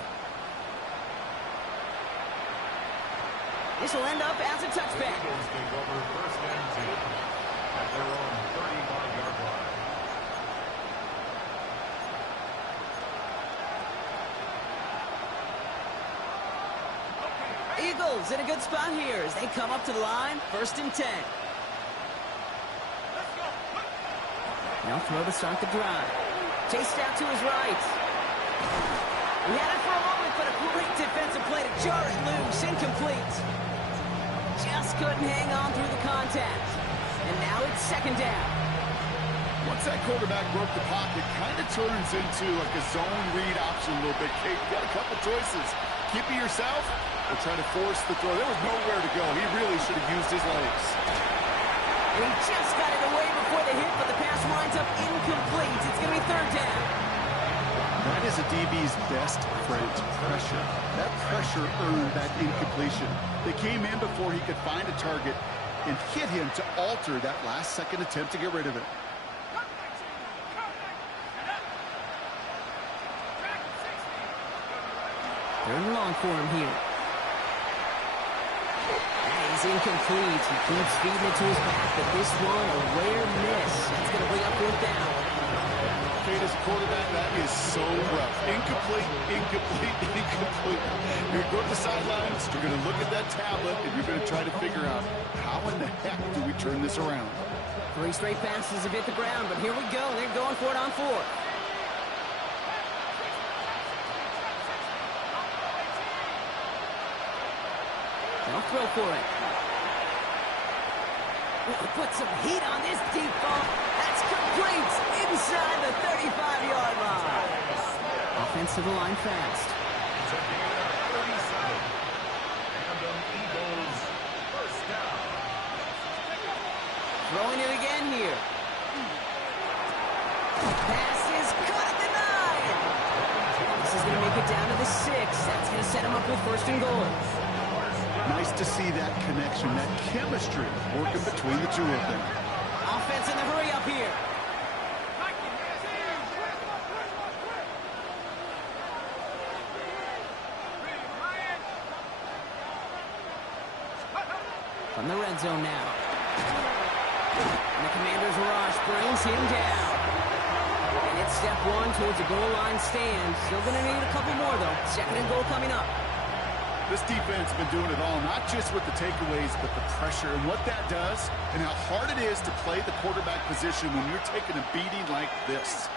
This will end up as a touchback. Eagles take over first and 10 at their own 35-yard line. Eagles in a good spot here as they come up to the line, first and 10. Now throw to start the drive. Chased out to his right. He had it for a moment, but a great defensive play to jar it loose, incomplete. Just couldn't hang on through the contact. And now it's second down. Once that quarterback broke the pocket, kind of turns into like a zone read option a little bit. Kate, you got a couple choices. Keep it yourself or try to force the throw. There was nowhere to go. He really should have used his legs. And he just got it away before the hit, but the pass winds up incomplete. It's going to be third down. That is a DB's best friend, pressure. That pressure earned that incompletion. They came in before he could find a target and hit him to alter that last-second attempt to get rid of it. Third and long for him here. He's incomplete. He keeps feeding it to his back, but this one, a rare miss. That's going to bring up fourth down. Kate, as a quarterback, that is so rough. Incomplete, incomplete, incomplete. You're going to go to the sidelines, you're going to look at that tablet, and you're going to try to figure out how in the heck do we turn this around. 3 straight passes have hit the ground, but here we go. They're going for it on 4. They'll throw for it. Put some heat on this deep ball. That's complete inside the 35-yard line. Offensive line fast. Taking it at 37. And the Eagles first down. Throwing it again here. Pass is caught at the 9. This is going to make it down to the 6. That's going to set him up with first and goal. Nice to see that connection, that chemistry working between the two of them. Offense in the hurry up here. From the red zone now. And the Commanders' rush brings him down. And it's step 1 towards a goal line stand. Still going to need a couple more, though. Second and goal coming up. This defense has been doing it all, not just with the takeaways, but the pressure and what that does and how hard it is to play the quarterback position when you're taking a beating like this.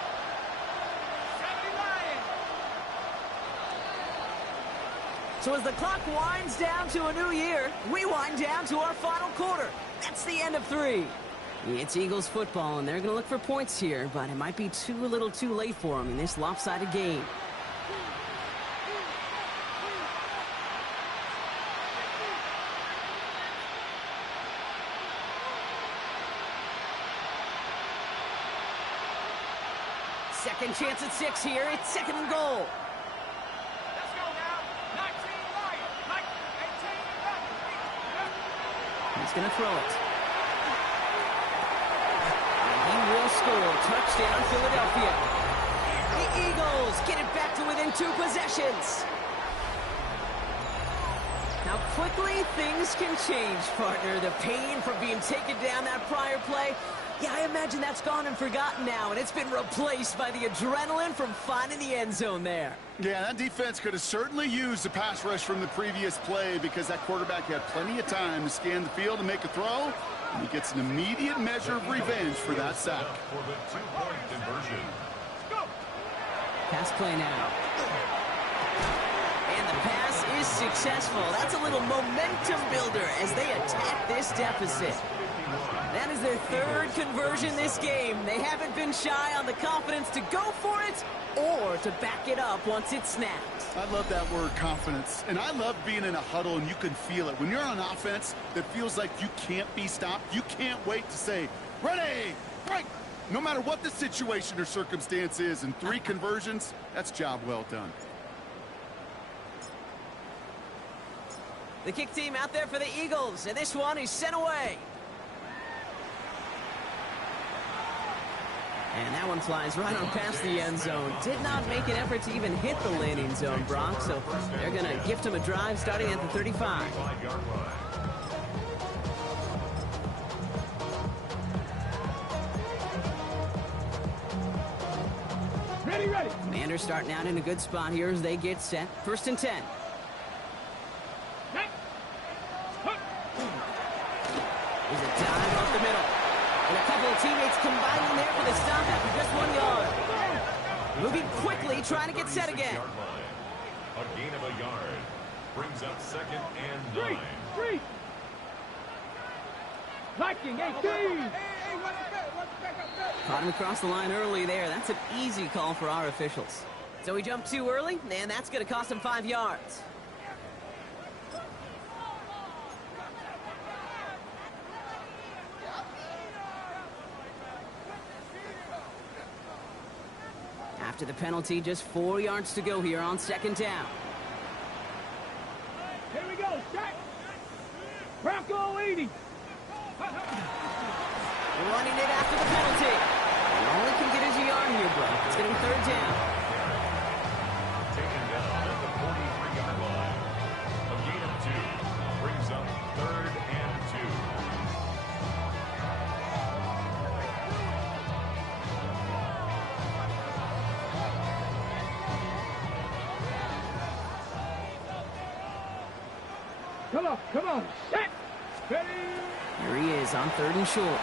So as the clock winds down to a new year, we wind down to our final quarter. That's the end of 3. It's Eagles football, and they're going to look for points here, but it might be too little too late for them in this lopsided game. Second chance at 6 here. It's second and goal. Let's go now. 19 right. 18 left. He's going to throw it. And he will score. Touchdown, Philadelphia. The Eagles get it back to within 2 possessions. Now, quickly, things can change, partner. The pain from being taken down that prior play, yeah, I imagine that's gone and forgotten now, and it's been replaced by the adrenaline from finding the end zone there. Yeah, that defense could have certainly used the pass rush from the previous play because that quarterback had plenty of time to scan the field and make a throw, and he gets an immediate measure of revenge for that sack. For the 2-point conversion. Pass play now. And the pass is successful. That's a little momentum builder as they attack this deficit. That is their third conversion this game. They haven't been shy on the confidence to go for it or to back it up once it's snapped. I love that word, confidence. And I love being in a huddle and you can feel it. When you're on offense that feels like you can't be stopped, you can't wait to say, ready, break. No matter what the situation or circumstance is, in 3 conversions, that's job well done. The kick team out there for the Eagles, and this one is sent away. And that one flies right on past the end zone. Did not make an effort to even hit the landing zone, Brock, so they're going to gift him a drive starting at the 35. Ready, ready. Commanders starting out in a good spot here as they get set. 1st and 10. There's a dive off the middle. And a couple of teammates combining there for the stop after just 1 yard. Moving quickly, trying to get set again. A gain of a yard. Brings up 2nd and 9. Three. Liking 18. Caught him across the line early there. That's an easy call for our officials. So he jumped too early, and that's going to cost him 5 yards. After the penalty, just 4 yards to go here on 2nd down. Here we go, set. Bronco 80. Running it after the penalty. He only can get his yard here, bro. It's going to be 3rd down. Taken down at the 43-yard line. A gain of 2. Brings up 3rd and 2. Come on, set. Ready. Here he is on 3rd and short.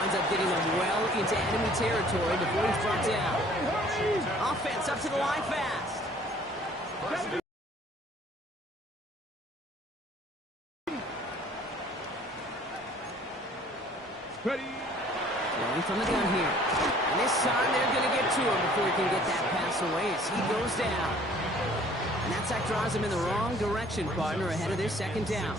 Winds up getting him well into enemy territory before he's brought down. Offense up to the line fast. Ready. Throwing from the gun here. And this time they're going to get to him before he can get that pass away as he goes down. And that sack draws him in the wrong direction, partner, ahead of their 2nd down.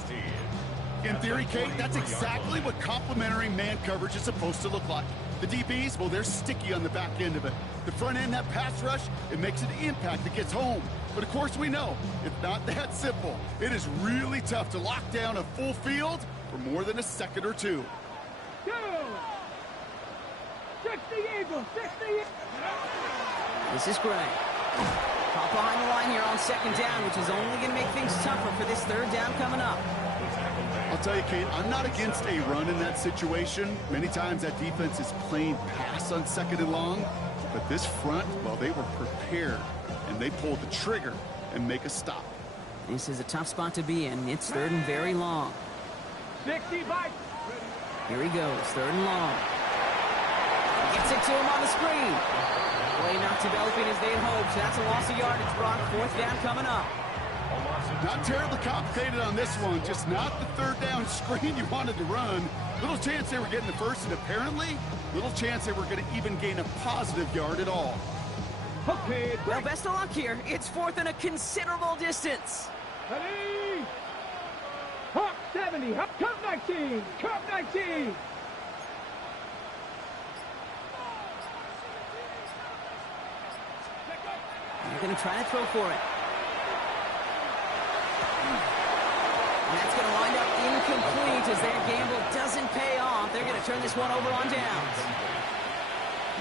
In theory, Kate, that's exactly what complementary man coverage is supposed to look like. The DBs, well, they're sticky on the back end of it. The front end, that pass rush, it makes an impact that gets home. But, of course, we know it's not that simple. It is really tough to lock down a full field for more than a second or 2. 2. 60 Eagles, 60. This is Gray. Caught behind the line here on 2nd down, which is only going to make things tougher for this 3rd down coming up. I'll tell you, Kate, I'm not against a run in that situation. Many times that defense is playing pass on 2nd and long. But this front, well, they were prepared, and they pulled the trigger and make a stop. This is a tough spot to be in. It's 3rd and very long. 65. Here he goes, 3rd and long. Gets it to him on the screen. Play not developing as they had hoped. That's a loss of yardage, Brock. 4th down coming up. Not terribly complicated on this one. Just not the 3rd down screen you wanted to run. Little chance they were getting the first, and apparently, little chance they were going to even gain a positive yard at all. Okay. Well, best of luck here. It's 4th and a considerable distance. Ready. Hop 70. Hop. Cup 19. Cup 19. They're going to try to throw for it. And that's going to wind up incomplete as their gamble doesn't pay off. They're going to turn this one over on downs.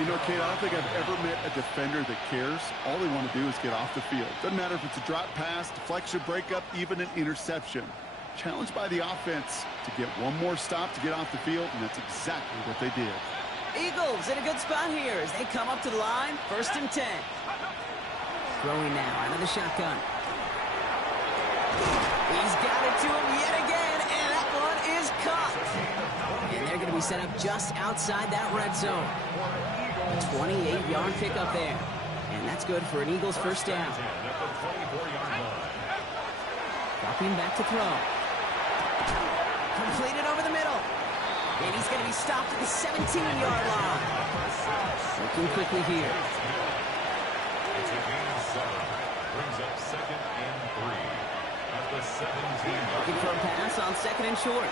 You know, Kate, I don't think I've ever met a defender that cares. All they want to do is get off the field. Doesn't matter if it's a drop pass, deflection, breakup, even an interception. Challenged by the offense to get one more stop to get off the field, and that's exactly what they did. Eagles in a good spot here as they come up to the line. 1st and 10. Throwing now out of the shotgun. He's got it to him yet again, and that one is caught. And they're going to be set up just outside that red zone. A 28-yard pickup there. And that's good for an Eagles 1st down. Dropping back to throw. Completed over the middle. And he's going to be stopped at the 17-yard line. Looking quickly here. It's a gain of 7. Brings up 2nd and 3. At the 17-yard Looking for a pass on 2nd and short.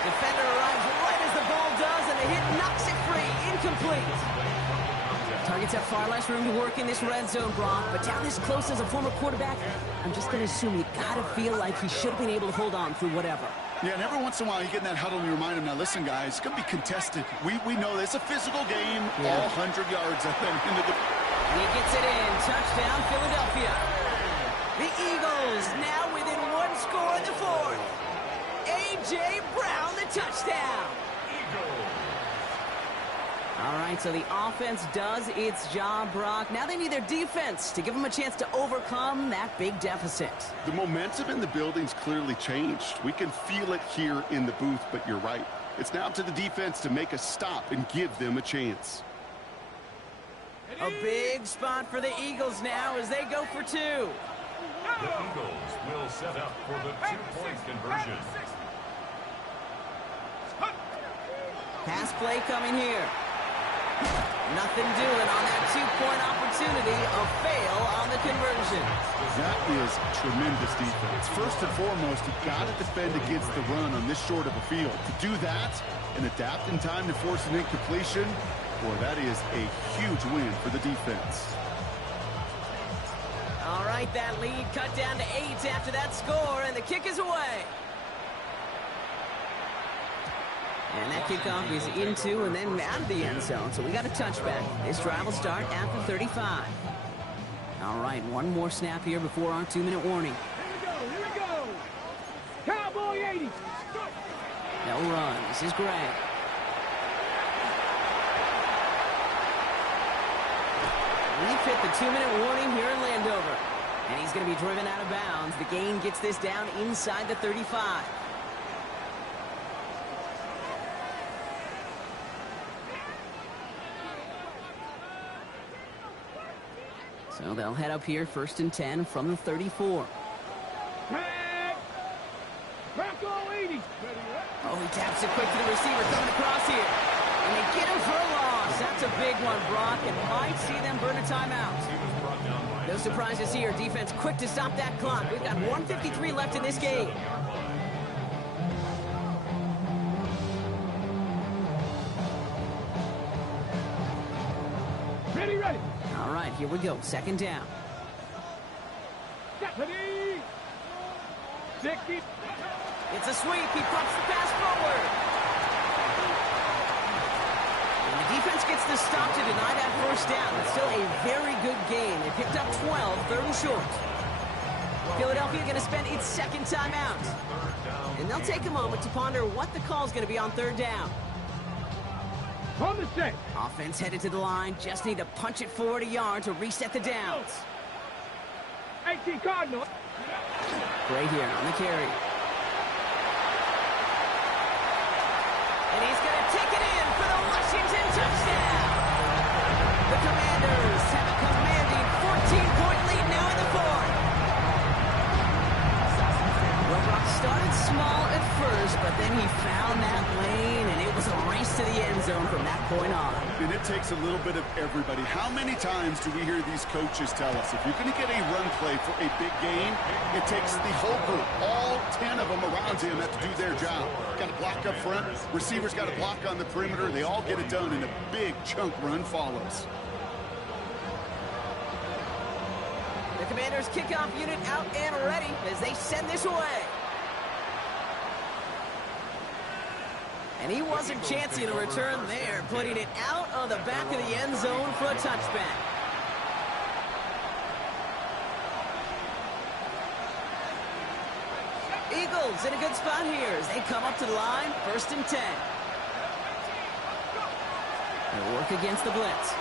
Defender arrives right as the ball does, and the hit knocks it free. Incomplete. Targets have far less room to work in this red zone, Brock, but down this close as a former quarterback, I'm just going to assume you got to feel like he should have been able to hold on through whatever. Yeah, and every once in a while you get in that huddle and you remind him, now listen, guys, it's going to be contested. We know it's a physical game, all 100 yards at the end of the... He gets it in. Touchdown, Philadelphia. The Eagles now within one score in the fourth. A.J. Brown, the touchdown. All right, so the offense does its job, Brock. Now they need their defense to give them a chance to overcome that big deficit. The momentum in the building's clearly changed. We can feel it here in the booth, but you're right. It's now to the defense to make a stop and give them a chance. A big spot for the Eagles now as they go for 2. The Eagles will set up for the 2-point conversion. Pass play coming here. Nothing doing on that 2-point opportunity. A fail on the conversion. That is tremendous defense. First and foremost, you've got to defend against the run on this short of a field. To do that and adapt in time to force an incompletion, boy, that is a huge win for the defense. All right, that lead cut down to 8 after that score, and the kick is away. And that kickoff is into and then out of the end zone, so we got a touchback. This drive will start at the 35. All right, one more snap here before our 2-minute warning. Here we go. Cowboy 80. No run. This is Gray. We've hit the 2-minute warning here in Landover. And he's going to be driven out of bounds. The gain gets this down inside the 35. So they'll head up here, 1st and 10 from the 34. Bronco 80. Oh, he taps it quick to the receiver coming across here. And they get him for a loss. That's a big one, Brock, and might see them burn a timeout. No surprises here. Defense quick to stop that clock. We've got 1:53 left in this game. Ready. All right, here we go. 2nd down. Ready. 60. It's a sweep. He pumps the pass forward. And the defense gets the stop to deny that 1st down. It's still a very good game. They picked up 12, 3rd and short. Philadelphia going to spend its 2nd timeout. And they'll take a moment to ponder what the call is going to be on 3rd down. On the set. Offense headed to the line. Just need to punch it forward a yard to reset the downs. 18 Cardinal. Right here on the carry. And he's going to take it in for the Washington touchdown. The Commanders have a commanding 14-point lead now in the 4th. Well, Brock started small at first, but then he found that lane, and it was a race to the end zone from that point on. And it takes a little bit of everybody. How many times do we hear these coaches tell us, if you're going to get a run play for a big game, it takes the whole group, all 10 of them around him have to do their job. Got to block up front, receivers got to block on the perimeter, they all get it done, and a big chunk run follows. The Commanders' kickoff unit out and ready as they send this away. And he wasn't chancing a return there, putting it out of the back of the end zone for a touchback. Eagles in a good spot here as they come up to the line, 1st and 10. They work against the blitz.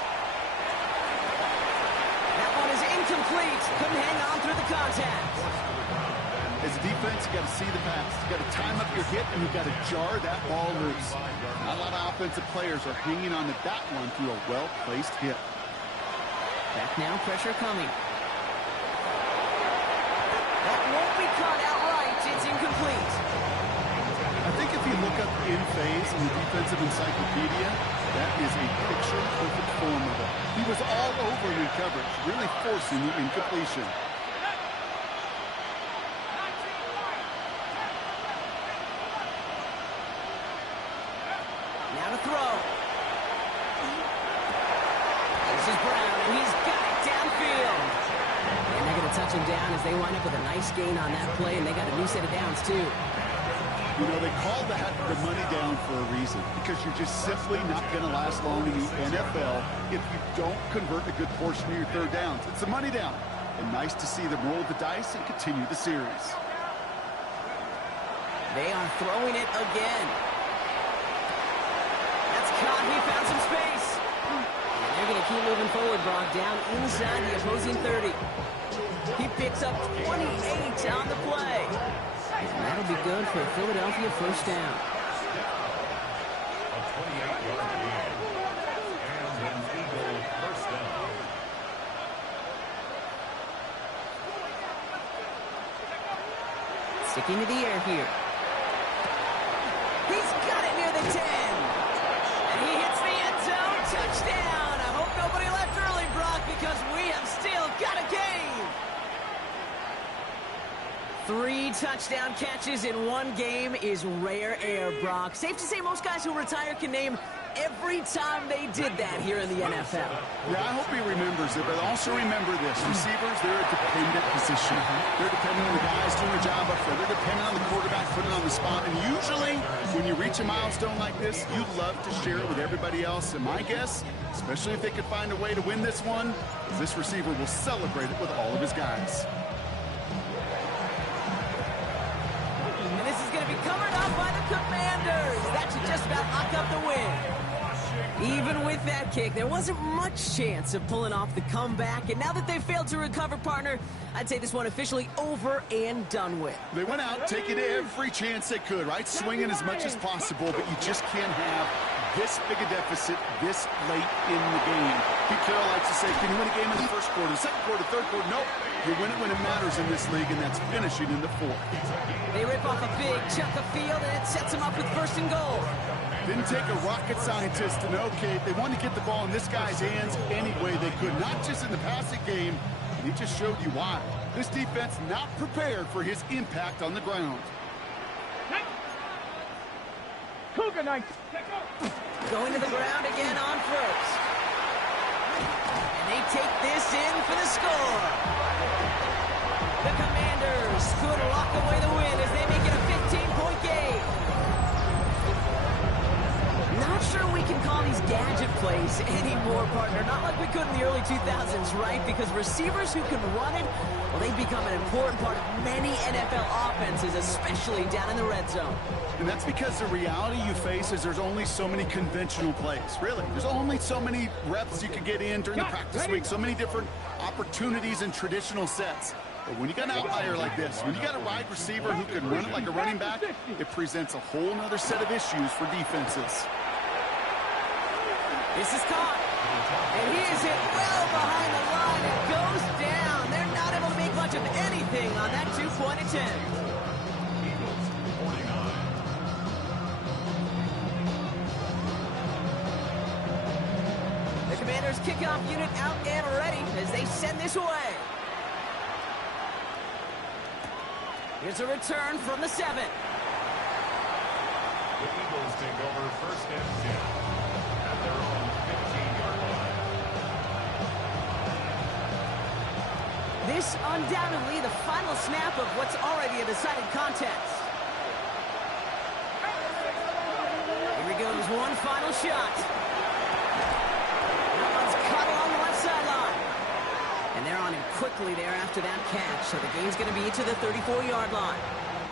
That one is incomplete. Couldn't hang on through the contact. As a defense, you got to see the pass. You got to time up your hit, and you got to jar that ball loose. Not a lot of offensive players are hanging on to that one through a well-placed hit. Back now, pressure coming. That won't be caught outright. It's incomplete. I think if you look up in phase in the defensive encyclopedia, that is a picture-perfect form of it. He was all over the coverage, really forcing the incompletion. Now to throw. This is Brown, and he's got it downfield. And they're going to touch him down as they wind up with a nice gain on that play, and they got a new set of downs, too. You know, they call that the money down for a reason, because you're just simply not going to last long in the NFL if you don't convert a good portion of your third downs. It's a money down, and nice to see them roll the dice and continue the series. They are throwing it again. That's caught. He found some space. And they're going to keep moving forward, Brock, down inside the opposing 30. He picks up 28 on the play. And that'll be good for a Philadelphia first down. A 28-yard gain. And an Eagle first down. Sticking to the air here. He's got it near the 10. And he hits the end zone. Touchdown. I hope nobody left early, Brock, because we have still got a game. 3 touchdown catches in one game is rare air, Brock. Safe to say most guys who retire can name every time they did that here in the NFL. Yeah, I hope he remembers it, but also remember this. Receivers, they're a dependent position. They're dependent on the guys doing their job up front. They're dependent on the quarterback putting it on the spot. And usually, when you reach a milestone like this, you'd love to share it with everybody else. And my guess, especially if they could find a way to win this one, is this receiver will celebrate it with all of his guys. And this is going to be covered up by the Commanders. That should just about lock up the win. Even with that kick, there wasn't much chance of pulling off the comeback. And now that they've failed to recover, partner, I'd say this one officially over and done with. They went out taking every chance they could, right? Swinging as much as possible, but you just can't have this big a deficit this late in the game. Pete Carroll likes to say, can you win a game in the first quarter, the second quarter, third quarter? Nope. You win it when it matters in this league, and that's finishing in the fourth. They rip off a big chunk of field, and it sets them up with first and goal. Didn't take a rocket scientist to know, Kate. They wanted to get the ball in this guy's hands any way they could, not just in the passing game, and he just showed you why. This defense not prepared for his impact on the ground. Cougar Knights. Going to the ground again on first. And they take this in for the score. The Commanders could lock away the win as they make it a 15-point game. Not sure we can call these gadget plays anymore, partner. Not like we could in the early 2000s, right? Because receivers who can run it, well, they've become an important part of many NFL offenses, especially down in the red zone. And that's because the reality you face is there's only so many conventional plays. Really, there's only so many reps you can get in during the practice week, so many different opportunities and traditional sets. But when you got an outlier like this, when you got a wide receiver who can run it like a running back, it presents a whole other set of issues for defenses. This is caught. And he is hit well behind the line. It goes down. They're not able to make much of anything on that two-point attempt. The Commanders' kickoff unit out and ready as they send this away. Here's a return from the 7. The Eagles take over first and 10 at their own 15-yard line. This undoubtedly the final snap of what's already a decided contest. Here he goes, one final shot. That one's cut along the left sideline. And they're on him quickly there after that catch. So the game's going to be to the 34-yard line.